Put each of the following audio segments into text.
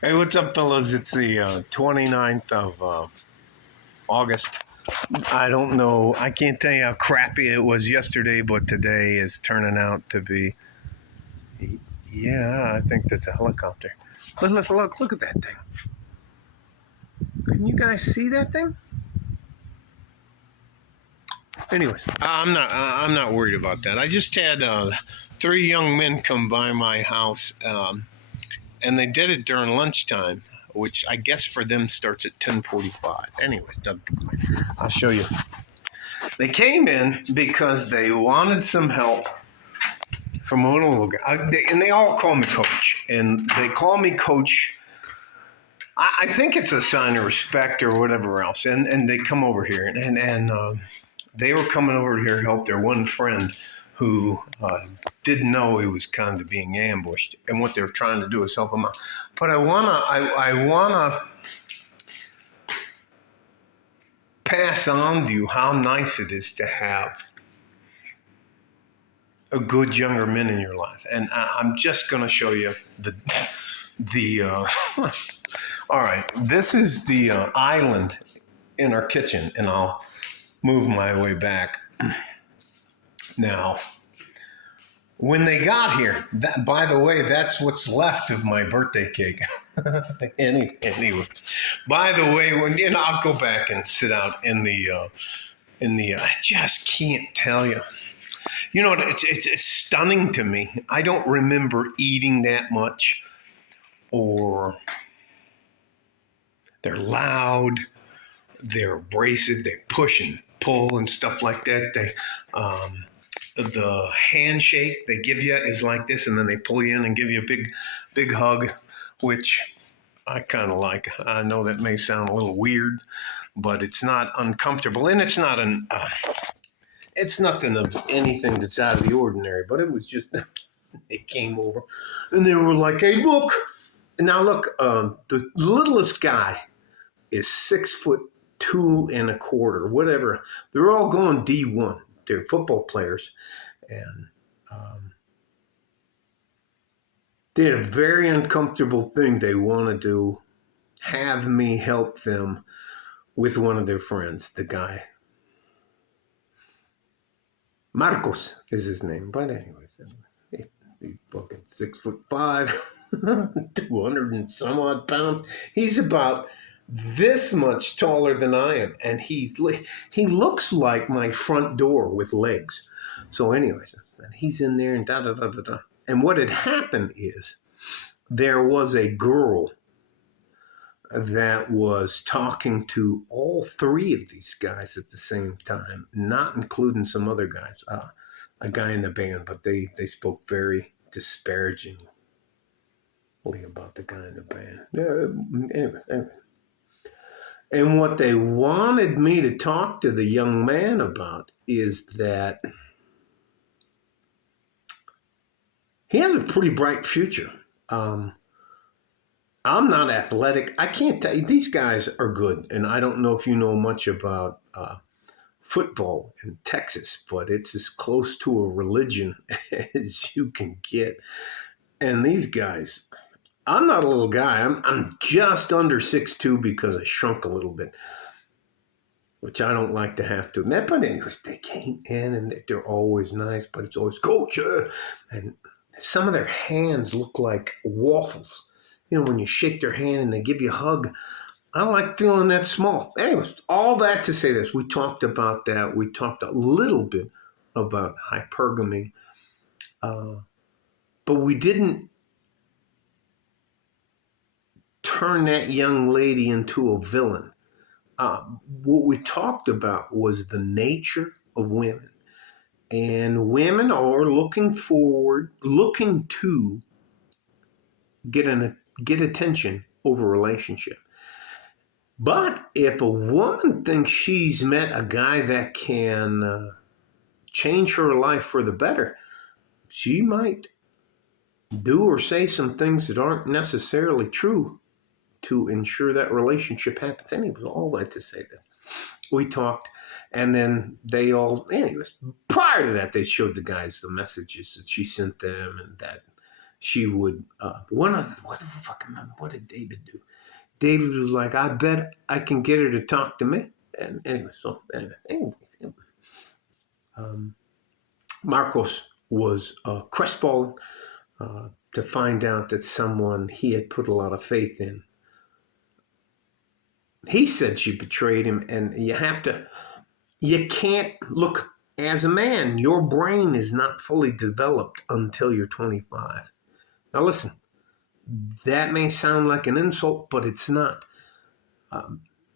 Hey, what's up, fellas? It's the 29th of August. I don't know. I can't tell you how crappy it was yesterday, but today is turning out to be. Yeah, I think that's a helicopter. Let's look. Look at that thing. Can you guys see that thing? Anyways, I'm not worried about that. I just had three young men come by my house, and they did it during lunchtime, which I guess for them starts at 10:45. Anyways, I'll show you. They came in because they wanted some help from a little guy. And they all call me coach. And they call me coach. I think it's a sign of respect or whatever else. And they come over here. And they were coming over here to help their one friend who didn't know he was kind of being ambushed. And what they were trying to do is help him out. But I wanna pass on to you how nice it is to have a good younger men in your life. And I'm just going to show you the all right, this is the island in our kitchen, and I'll move my way back. Now, when they got here, by the way, that's what's left of my birthday cake. Anyways, by the way, I'll go back and sit out in the I just can't tell you. You know, it's stunning to me. I don't remember eating that much, or they're loud, they're abrasive, they push and pull and stuff like that. The handshake they give you is like this, and then they pull you in and give you a big hug, which I kind of like. I know that may sound a little weird, but it's not uncomfortable, and it's not it's nothing of anything that's out of the ordinary, but it was just, they came over and they were like, hey, look. Now, look, the littlest guy is 6'2.25", whatever. They're all going D1. They're football players. And they had a very uncomfortable thing they want to do, have me help them with one of their friends, the guy. Marcos is his name, but anyways, he's fucking 6'5", 200 and some odd pounds. He's about this much taller than I am, and he looks like my front door with legs. So anyways, he's in there and da da da da da. And what had happened is there was a girl that was talking to all three of these guys at the same time, not including some other guys, a guy in the band, but they spoke very disparagingly about the guy in the band. Anyway. And what they wanted me to talk to the young man about is that he has a pretty bright future. I'm not athletic. I can't tell you. These guys are good. And I don't know if you know much about football in Texas, but it's as close to a religion as you can get. And these guys, I'm not a little guy. I'm just under 6'2" because I shrunk a little bit, which I don't like to have to admit. But anyways, they came in and they're always nice, but it's always, coach. And some of their hands look like waffles. You know, when you shake their hand and they give you a hug, I don't like feeling that small. Anyways, all that to say this, we talked about that. We talked a little bit about hypergamy, but we didn't turn that young lady into a villain. What we talked about was the nature of women. And women are looking to get attention over a relationship. But if a woman thinks she's met a guy that can change her life for the better, she might do or say some things that aren't necessarily true to ensure that relationship happens. Anyways, all that to say this. We talked, and then anyways, prior to that, they showed the guys the messages that she sent them and that she would, what the fuck, what did David do? David was like, I bet I can get her to talk to me. And anyway, um, Marcos was crestfallen to find out that someone he had put a lot of faith in. He said she betrayed him, and you can't look, as a man, your brain is not fully developed until you're 25. Now listen, that may sound like an insult, but it's not.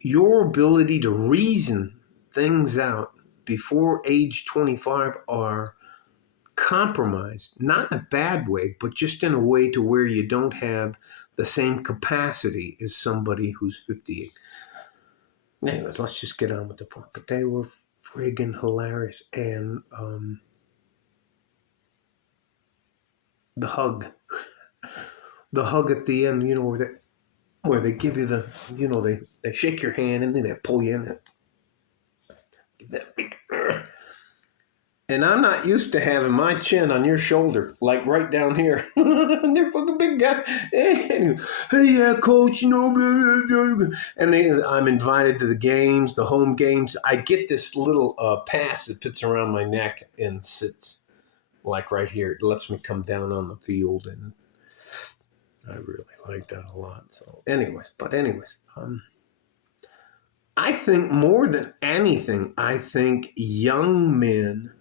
Your ability to reason things out before age 25 are compromised, not in a bad way, but just in a way to where you don't have the same capacity as somebody who's 58. Anyways, let's just get on with the point. But they were friggin' hilarious. And the hug at the end, where they give you the, they shake your hand and then they pull you in. That big. And I'm not used to having my chin on your shoulder, like right down here. They're fucking big guys. Hey, yeah, coach, And I'm invited to the games, the home games. I get this little pass that fits around my neck and sits like right here. It lets me come down on the field, and I really like that a lot. So, anyways, I think more than anything, I think young men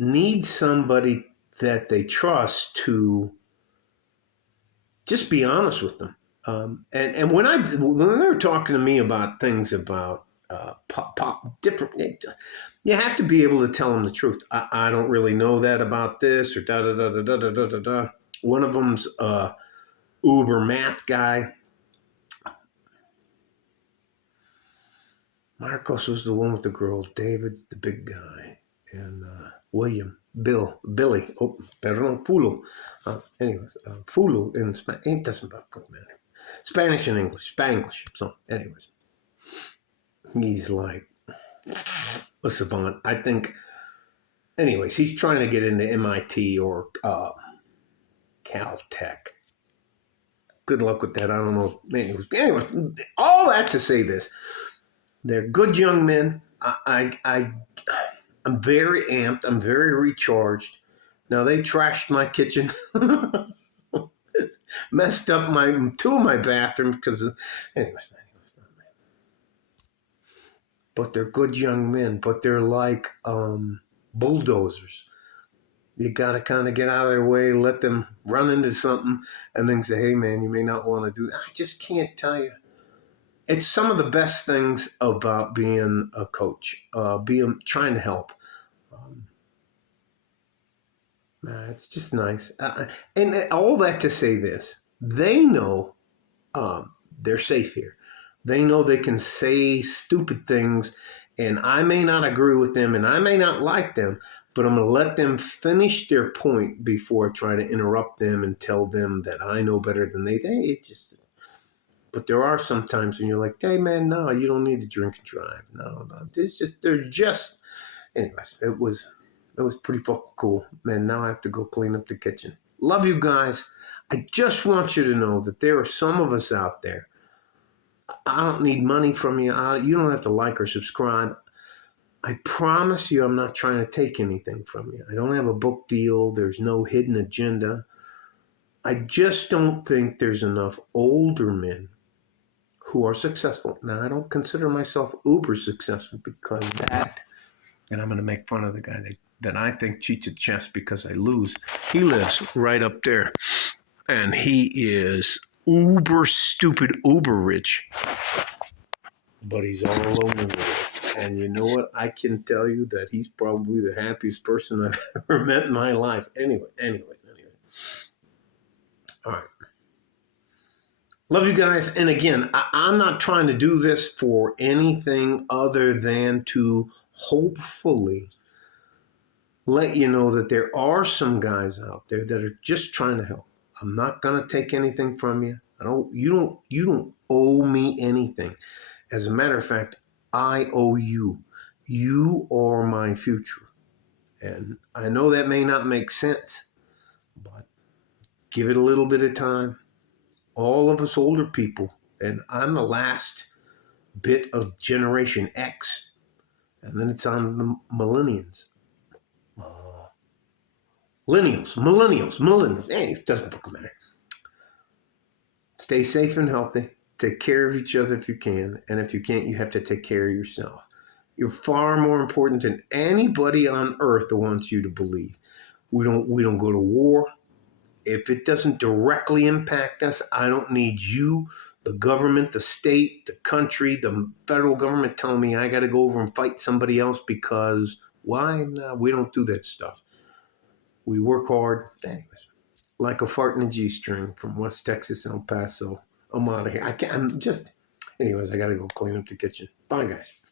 need somebody that they trust to just be honest with them. And when they're talking to me about things about different, you have to be able to tell them the truth. I don't really know that about this or da da da da da da da da. One of them's Uber math guy. Marcos was the one with the girls. David's the big guy, and Billy. Oh, perdón, Fulo. Fulo in Spanish. It doesn't matter. Spanish and English. Spanglish. So, anyways, he's like a savant. I think. Anyways, he's trying to get into MIT or Caltech. Good luck with that. I don't know. Anyways, all that to say this. They're good young men. I'm very amped. I'm very recharged. Now, they trashed my kitchen, messed up two of my bathrooms because, anyways. But they're good young men. But they're like bulldozers. You got to kind of get out of their way, let them run into something, and then say, hey, man, you may not want to do that. I just can't tell you. It's some of the best things about being a coach, trying to help. It's just nice. And all that to say this, they know they're safe here. They know they can say stupid things, and I may not agree with them, and I may not like them, but I'm going to let them finish their point before I try to interrupt them and tell them that I know better than they do. But there are some times when you're like, hey, man, no, you don't need to drink and drive. No. Anyways, it was pretty fucking cool. Man, now I have to go clean up the kitchen. Love you guys. I just want you to know that there are some of us out there. I don't need money from you. You don't have to like or subscribe. I promise you I'm not trying to take anything from you. I don't have a book deal. There's no hidden agenda. I just don't think there's enough older men who are successful. Now, I don't consider myself uber successful because that, and I'm going to make fun of the guy that I think cheats at chess because I lose. He lives right up there, and he is uber stupid, uber rich, but he's all alone in the world. And you know what? I can tell you that he's probably the happiest person I've ever met in my life. Anyways. All right. Love you guys. And again, I'm not trying to do this for anything other than to hopefully let you know that there are some guys out there that are just trying to help. I'm not going to take anything from you. You don't owe me anything. As a matter of fact, I owe you. You are my future. And I know that may not make sense, but give it a little bit of time. All of us older people, and I'm the last bit of Generation X, and then it's on the millennials. Millennials. Hey, it doesn't fucking matter. Stay safe and healthy. Take care of each other if you can. And if you can't, you have to take care of yourself. You're far more important than anybody on earth wants you to believe. We don't go to war. If it doesn't directly impact us, I don't need you, the government, the state, the country, the federal government telling me I got to go over and fight somebody else because why? No, we don't do that stuff. We work hard. Anyways, like a fart in a G-string from West Texas, El Paso. I'm out of here. I'm just, anyways, I got to go clean up the kitchen. Bye, guys.